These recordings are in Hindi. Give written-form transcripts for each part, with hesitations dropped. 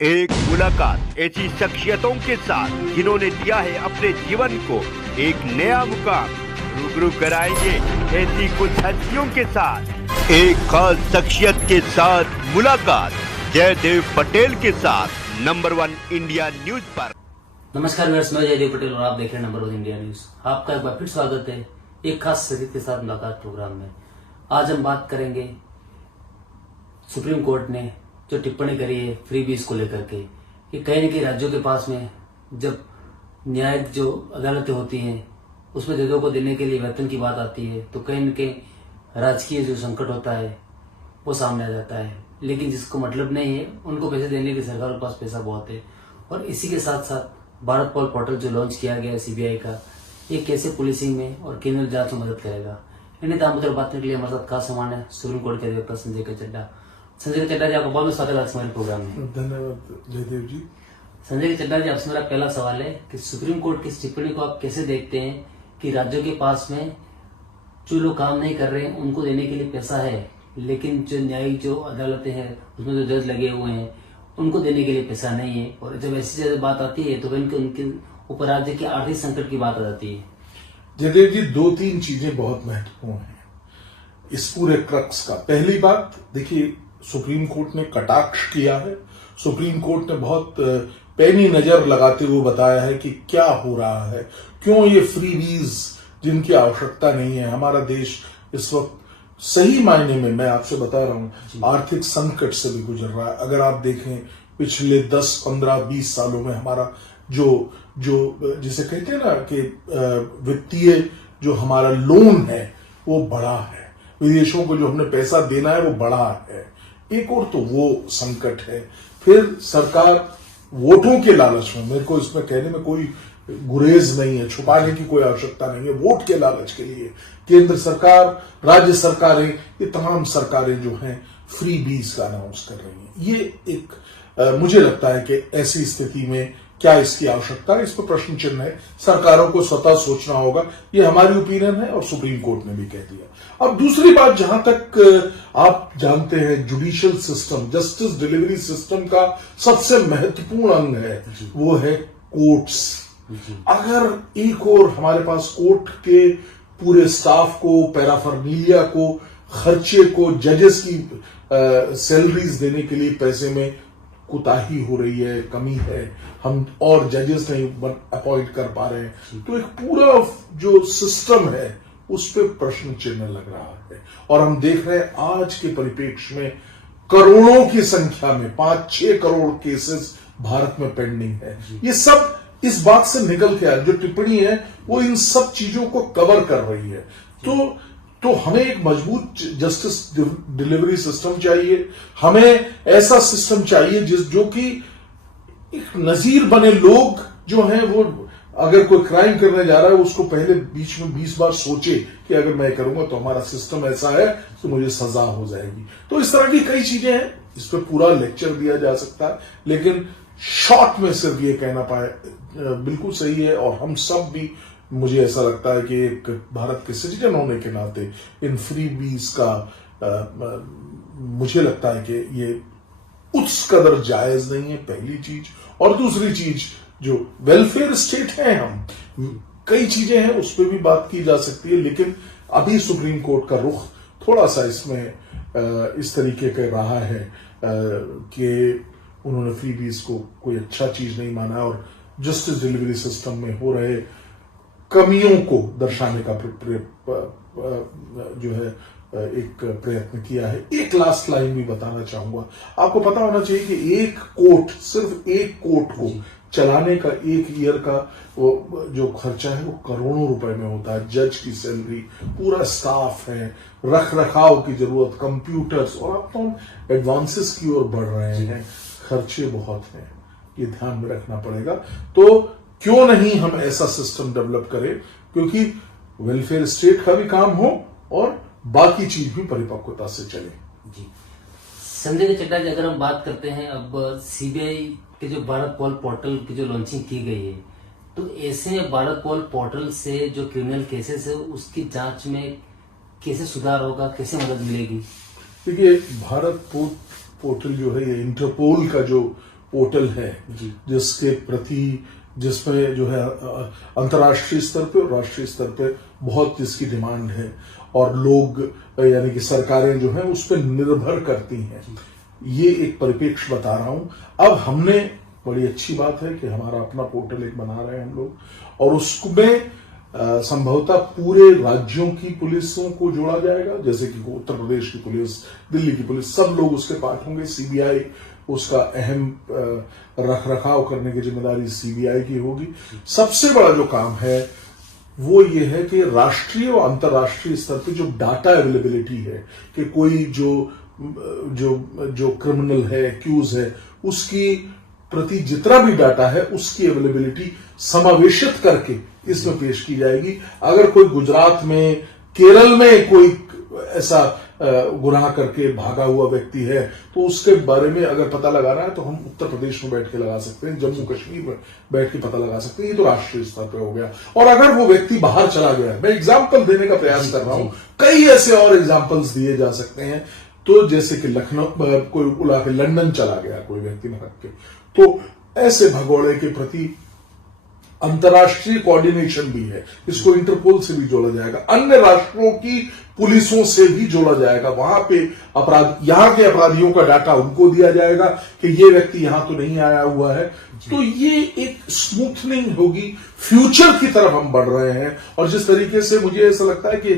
एक मुलाकात ऐसी शख्सियतों के साथ जिन्होंने दिया है अपने जीवन को एक नया मुकाम। रूबरू कराएंगे ऐसी कुछ हस्तियों के साथ एक खास शख्सियत के साथ मुलाकात जयदेव पटेल के साथ नंबर 1 इंडिया न्यूज पर। नमस्कार व्यूअर्स, मैं जयदेव पटेल और आप देख रहे हैं नंबर 1 इंडिया न्यूज। आपका एक बार फिर स्वागत है एक खास शख्सियत के साथ मुलाकात प्रोग्राम में। आज हम बात करेंगे सुप्रीम कोर्ट ने जो टिप्पणी करी है फ्रीबीज को लेकर के कि कहीं न कहीं राज्यों के पास में जब न्यायिक जो अदालतें होती हैं उसमें जजों को देने के लिए वेतन की बात आती है तो कहीं न कहीं राजकीय जो संकट होता है वो सामने आ जाता है। लेकिन जिसको मतलब नहीं है उनको पैसे देने के सरकार के पास पैसा बहुत है। और इसी के साथ साथ भारत पोर्टल जो लॉन्च किया गया है सीबीआई का, ये कैसे पुलिसिंग में और क्रिमिनल जांच में मदद करेगा, इन्हें तमाम बात करने के लिए हमारे साथ खास सामान है सुप्रीम कोर्ट के अधिवक्ता संजय चड्ढा। संजय चड्ढा जी, आपका बहुत स्वागत है हमारे प्रोग्राम में। धन्यवाद जयदेव जी। संजय चड्ढा जी, आपसे मेरा पहला सवाल है कि सुप्रीम कोर्ट की टिप्पणी को आप कैसे देखते हैं कि राज्यों के पास में जो लोग काम नहीं कर रहे हैं उनको देने के लिए पैसा है, लेकिन जो न्यायिक जो अदालतें हैं उसमें जो जज लगे हुए हैं उनको देने के लिए पैसा नहीं है। और जब ऐसी जगह बात आती है तो उनके ऊपर राज्य के आर्थिक संकट की बात आ जाती है। जयदेव जी, 2-3 चीजें बहुत महत्वपूर्ण हैं इस पूरे क्रक्स का। पहली बात देखिए, सुप्रीम कोर्ट ने कटाक्ष किया है। सुप्रीम कोर्ट ने बहुत पैनी नजर लगाते हुए बताया है कि क्या हो रहा है, क्यों ये फ्रीबीज जिनकी आवश्यकता नहीं है। हमारा देश इस वक्त सही मायने में, मैं आपसे बता रहा हूं, आर्थिक संकट से भी गुजर रहा है। अगर आप देखें पिछले 10, 15, 20 सालों में हमारा जो जिसे कहते हैं ना कि वित्तीय जो हमारा लोन है वो बढ़ा है, विदेशों को जो हमने पैसा देना है वो बढ़ा है। एक और तो वो संकट है, फिर सरकार वोटों के लालच में, मेरे को इसमें कहने में कोई गुरेज नहीं है, छुपाने की कोई आवश्यकता नहीं है, वोट के लालच के लिए केंद्र सरकार, राज्य सरकारें, ये तमाम सरकारें जो हैं फ्रीबीज का अनाउंस कर रही हैं। ये एक मुझे लगता है कि ऐसी स्थिति में क्या इसकी आवश्यकता है, इस पर प्रश्न चिन्ह है। सरकारों को स्वतः सोचना होगा, ये हमारी ओपिनियन है और सुप्रीम कोर्ट ने भी कह दिया। अब दूसरी बात, जहां तक आप जानते हैं judicial system, justice delivery system का सबसे महत्वपूर्ण अंग है वो है कोर्ट्स। अगर एक और हमारे पास कोर्ट के पूरे स्टाफ को, पैराफर्नीलिया को, खर्चे को, जजेस की सैलरीज देने के लिए पैसे में कुताही हो रही है, कमी है, हम और जजेस नहीं अपॉइंट कर पा रहे हैं, तो एक पूरा जो सिस्टम है उस पर प्रश्न चिन्ह लग रहा है। और हम देख रहे हैं आज के परिप्रेक्ष्य में करोड़ों की संख्या में 5-6 करोड़ केसेस भारत में पेंडिंग है। ये सब इस बात से निकल के आए, जो टिप्पणी है वो इन सब चीजों को कवर कर रही है। तो हमें एक मजबूत जस्टिस डिलीवरी सिस्टम चाहिए। हमें ऐसा सिस्टम चाहिए जो कि एक नजीर बने। लोग जो हैं वो अगर कोई क्राइम करने जा रहा है उसको पहले बीच में 20 बार सोचे कि अगर मैं करूंगा तो हमारा सिस्टम ऐसा है तो मुझे सजा हो जाएगी। तो इस तरह की कई चीजें हैं, इस पर पूरा लेक्चर दिया जा सकता है, लेकिन शॉर्ट में सिर्फ ये कहना पाए बिल्कुल सही है। और हम सब भी, मुझे ऐसा लगता है कि एक भारत के सिटीजन होने के नाते इन फ्रीबीज का मुझे लगता है कि ये उस कदर जायज नहीं है, पहली चीज। और दूसरी चीज, जो वेलफेयर स्टेट है, हम कई चीजें हैं उस पर भी बात की जा सकती है, लेकिन अभी सुप्रीम कोर्ट का रुख थोड़ा सा इसमें इस तरीके का रहा है कि उन्होंने फ्रीबीज को कोई अच्छा चीज नहीं माना और जस्टिस डिलीवरी सिस्टम में हो रहे कमियों को दर्शाने का जो है एक प्रयत्न किया है। एक लास्ट लाइन भी बताना चाहूंगा, आपको पता होना चाहिए कि एक कोर्ट, सिर्फ एक कोर्ट को चलाने का एक ईयर का वो जो खर्चा है वो करोड़ों रुपए में होता है। जज की सैलरी, पूरा स्टाफ है, रख रखाव की जरूरत, कंप्यूटर्स, और अब तो हम एडवांसेस की ओर बढ़ रहे हैं, खर्चे बहुत हैं, ये ध्यान में रखना पड़ेगा। तो क्यों नहीं हम ऐसा सिस्टम डेवलप करें, क्योंकि वेलफेयर स्टेट का भी काम हो और बाकी चीज भी परिपक्वता से चले। जी संजय चड्ढा जी, अगर हम बात करते हैं अब सीबीआई के जो भारत पोर्टल की जो लॉन्चिंग की गई है, तो ऐसे भारत पोर्टल से जो क्रिमिनल केसेस है उसकी जांच में कैसे सुधार होगा, कैसे मदद मिलेगी? देखिए, भारत पोर्टल जो है ये इंटरपोल का जो पोर्टल है जी। जिसके प्रति जिसमें जो है अंतर्राष्ट्रीय स्तर पे और राष्ट्रीय स्तर पे बहुत इसकी डिमांड है और लोग यानी कि सरकारें जो हैं उस पर निर्भर करती हैं। ये एक परिप्रेक्ष्य बता रहा हूं। अब हमने बड़ी अच्छी बात है कि हमारा अपना पोर्टल एक बना रहे हैं हम लोग और उसमें संभवतः पूरे राज्यों की पुलिसों को जोड़ा जाएगा, जैसे कि उत्तर प्रदेश की पुलिस, दिल्ली की पुलिस, सब लोग उसके पार्ट होंगे। सीबीआई उसका अहम रख रखाव करने की जिम्मेदारी सीबीआई की होगी। सबसे बड़ा जो काम है वो ये है कि राष्ट्रीय और अंतर्राष्ट्रीय स्तर पे जो डाटा अवेलेबिलिटी है कि कोई जो क्रिमिनल है, एक्यूज है, उसकी प्रति जितना भी डाटा है उसकी अवेलेबिलिटी समावेशित करके इसमें पेश की जाएगी। अगर कोई गुजरात में, केरल में कोई ऐसा गुनाह करके भागा हुआ व्यक्ति है तो उसके बारे में अगर पता लगाना है तो हम उत्तर प्रदेश में बैठ के लगा सकते हैं, जम्मू कश्मीर में बैठ के पता लगा सकते हैं। ये तो राष्ट्रीय स्तर पे हो गया। और अगर वो व्यक्ति बाहर चला गया है, मैं एग्जाम्पल देने का प्रयास कर रहा हूं, कई ऐसे और एग्जाम्पल्स दिए जा सकते हैं। तो जैसे कि लखनऊ कोई उड़ा के लंदन चला गया कोई व्यक्ति भाग के, तो ऐसे भगोड़े के प्रति अंतर्राष्ट्रीय कोऑर्डिनेशन भी है। इसको इंटरपोल से भी जोड़ा जाएगा, अन्य राष्ट्रों की पुलिसों से भी जोड़ा जाएगा। वहां पे यहां के अपराधियों का डाटा उनको दिया जाएगा कि ये व्यक्ति यहां तो नहीं आया हुआ है। तो ये एक स्मूथनिंग होगी, फ्यूचर की तरफ हम बढ़ रहे हैं। और जिस तरीके से मुझे ऐसा लगता है कि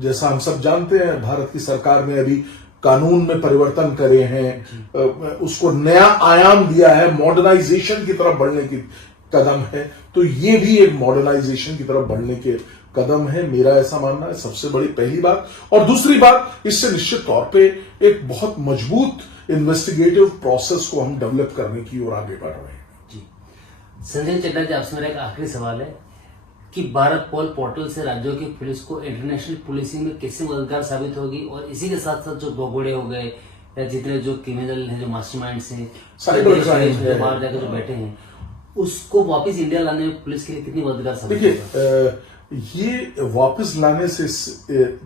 जैसा हम सब जानते हैं, भारत की सरकार ने अभी कानून में परिवर्तन करे हैं, उसको नया आयाम दिया है, मॉडर्नाइजेशन की तरफ बढ़ने की कदम है। तो ये भी एक मॉडर्नाइजेशन की तरफ बढ़ने के कदम है, मेरा ऐसा मानना है। सबसे बड़ी पहली बात। और दूसरी बात, इससे निश्चित तौर पे एक बहुत मजबूत इन्वेस्टिगेटिव प्रोसेस को हम डेवलप करने की ओर आगे बढ़ रहे हैं। जी संजय चड्डा जी, आपसे मेरा एक आखिरी सवाल है कि भारत पोर्टल से राज्यों की पुलिस को इंटरनेशनल पुलिसिंग में कैसे मददगार साबित होगी, और इसी के साथ साथ जो भगोड़े हो गए या जितने जो क्रिमिनल हैं, जो मास्टरमाइंड्स हैं, साइबर क्राइम है, बाहर जाकर जो बैठे हैं, उसको वापस इंडिया लाने में पुलिस के लिए कितनी मददगार साबित होगा? देखिए, ये वापस लाने से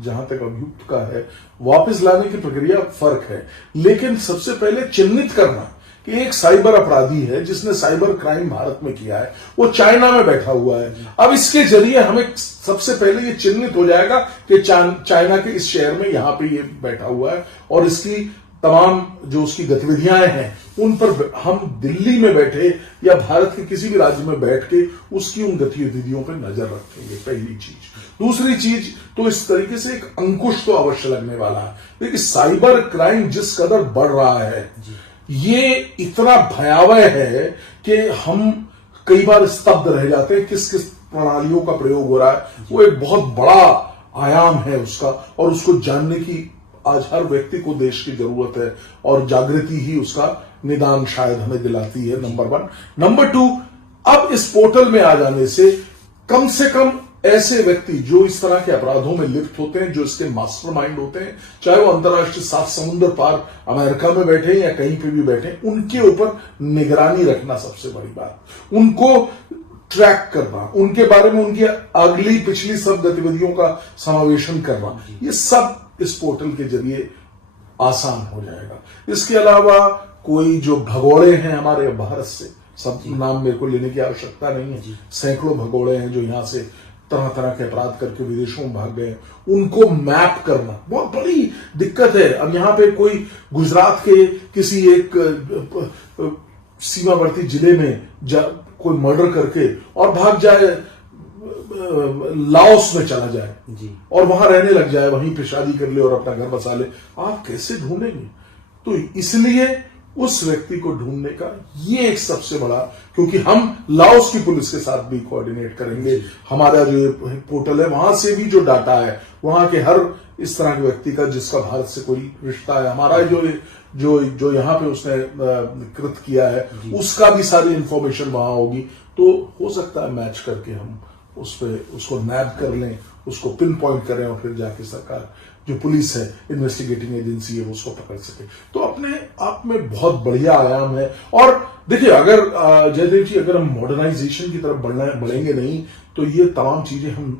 जहां तक अभियुक्त का है, वापस लाने की प्रक्रिया फर्क है। लेकिन सबसे पहले चिन्हित करना कि एक साइबर अपराधी है जिसने साइबर क्राइम भारत में किया है, वो चाइना में बैठा हुआ है। अब इसके जरिए हमें सबसे पहले ये चिन्हित हो जाएगा कि चाइना के इस शहर में यहां पे ये बैठा हुआ है और इसकी तमाम जो उसकी गतिविधियां हैं उन पर हम दिल्ली में बैठे या भारत के किसी भी राज्य में बैठ के उसकी उन गतिविधियों पर नजर रखेंगे, पहली चीज। दूसरी चीज, तो इस तरीके से एक अंकुश तो अवश्य लगने वाला है। देखिए, साइबर क्राइम जिस कदर बढ़ रहा है, ये इतना भयावह है कि हम कई बार स्तब्ध रह जाते हैं किस किस प्रणालियों का प्रयोग हो रहा है। वो एक बहुत बड़ा आयाम है उसका, और उसको जानने की आज हर व्यक्ति को देश की जरूरत है, और जागृति ही उसका निदान शायद हमें दिलाती है, नंबर 1। नंबर 2, अब इस पोर्टल में आ जाने से कम ऐसे व्यक्ति जो इस तरह के अपराधों में लिप्त होते हैं, जो इसके मास्टरमाइंड होते हैं, चाहे वो अंतर्राष्ट्रीय 7 समुद्र पार अमेरिका में बैठे या कहीं पे भी बैठे, उनके ऊपर निगरानी रखना सबसे बड़ी बात, उनको ट्रैक करना, उनके बारे में उनकी अगली पिछली सब गतिविधियों का समावेशन करना, ये सब इस पोर्टल के जरिए आसान हो जाएगा। इसके अलावा कोई जो भगोड़े हैं हमारे भारत से, सब नाम मेरे को लेने की आवश्यकता नहीं है, सैकड़ों भगोड़े हैं जो यहां से तरह तरह के अपराध करके विदेशों में भाग गए, उनको मैप करना बहुत बड़ी दिक्कत है। अब यहां पे कोई गुजरात के किसी एक सीमावर्ती जिले में कोई मर्डर करके और भाग जाए, लाओस में चला जाए और वहां रहने लग जाए, वहीं पे शादी कर ले और अपना घर बसा ले, आप कैसे ढूंढेंगे? तो इसलिए उस व्यक्ति को ढूंढने का ये एक सबसे बड़ा, क्योंकि हम लाओस की पुलिस के साथ भी कोऑर्डिनेट करेंगे। हमारा जो पोर्टल है वहां से भी जो डाटा है, वहां के हर इस तरह के व्यक्ति का जिसका भारत से कोई रिश्ता है, हमारा जो यहाँ पे उसने कृत किया है, उसका भी सारी इंफॉर्मेशन वहां होगी। तो हो सकता है मैच करके हम उसको नैब कर लें, उसको पिन पॉइंट करें और फिर जाके सरकार जो पुलिस है, इन्वेस्टिगेटिंग एजेंसी है, उसको पकड़ सके। तो अपने आप में बहुत बढ़िया आयाम है। और देखिए, अगर जयदेव जी, अगर हम मॉडर्नाइजेशन की तरफ बढ़ेंगे नहीं तो ये तमाम चीजें हम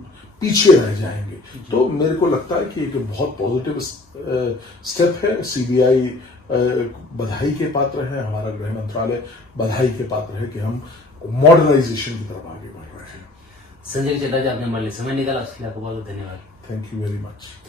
पीछे रह जाएंगे। तो मेरे को लगता है कि एक बहुत पॉजिटिव स्टेप है सीबीआई बधाई के पात्र हैं, हमारा गृह मंत्रालय बधाई के पात्र है कि हम मॉडर्नाइजेशन की तरफ आगे बढ़ रहे हैं। संजय चड्डा जी, आपने हमारे लिए समय निकाला, उसके लिए आपको बहुत धन्यवाद। Thank you very much.